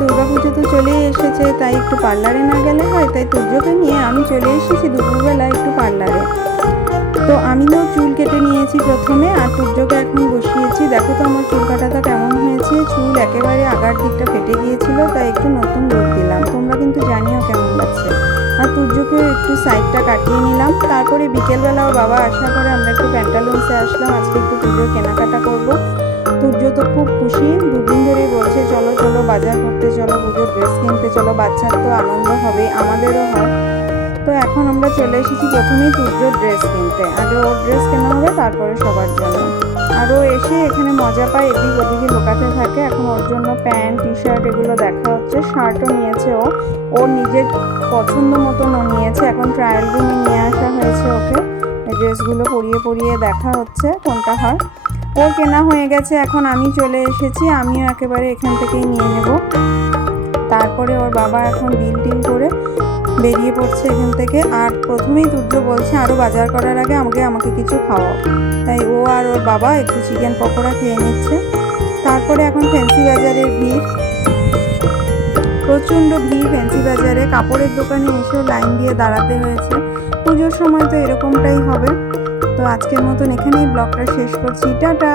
দুর্গাপুজো তো চলেই এসেছে, তাই একটু পার্লারে না গেলে হয়, তাই তুর্যকে নিয়ে আমি চলে এসেছি দুপুরবেলা একটু পার্লারে। তো আমিও চুল কেটে নিয়েছি প্রথমে, আর তুর্যকে এখন বসিয়েছি। দেখো তো আমার চুল কাটাটা কেমন হয়েছে। চুল একেবারে আগার দিকটা ফেটে গিয়েছিল, তাই একটু নতুন লুক দিলাম। তোমরা কিন্তু জানিও কেমন লাগছে। আর তুর্যকেও একটু সাইডটা কাটিয়ে নিলাম। তারপরে বিকেলবেলা ওর বাবা আসার পরে আমরা একটু প্যান্টালুন্সে আসলাম। আজকে একটু পুজোর কেনাকাটা করব। তুর্য তো খুব খুশি, দুদিন ধরেই বলছে চলো চলো বাজার করতে চলো, পুজোর ড্রেস কিনতে চলো। বাচ্চার তো আনন্দ হবে, আমাদেরও হয়। তো এখন আমরা চলে এসেছি প্রথমেই তুর্যর ড্রেস কিনতে। আগে ওর ড্রেস কেনা হবে, তারপরে সবার জন্য। আর ও এসে এখানে মজা পায়, এদিক ওদিকে লোকাতে থাকে। এখন ওর জন্য প্যান্ট টি শার্ট এগুলো দেখা হচ্ছে। শার্টও নিয়েছে ও, ওর নিজের পছন্দ মতন ও নিয়েছে। এখন ট্রায়াল রুমে নিয়ে আসা হয়েছে ওকে, ড্রেসগুলো পরিয়ে পরিয়ে দেখা হচ্ছে কোনটা হয়। ওর কেনা হয়ে গেছে, এখন আমি চলে এসেছি। আমিও একেবারে এখান থেকেই নিয়ে নেব। তারপরে ওর বাবা এখন বিল টিল করে বেরিয়ে পড়ছে এখান থেকে। আর প্রথমেই তুর্য বলছে আরও বাজার করার আগে আমাকে কিছু খাওয়াও। তাই ও আর ওর বাবা একটু চিকেন পকোড়া খেয়ে নিচ্ছে। তারপরে এখন ফ্যান্সি বাজারের ভিড়, প্রচণ্ড ভিড় ফ্যান্সি বাজারে। কাপড়ের দোকানে এসেও লাইন দিয়ে দাঁড়াতে হয়েছে। পুজোর সময় তো এরকমটাই হবে। তো আজকের মতন এখানেই ব্লগটা শেষ করছি। টাটা।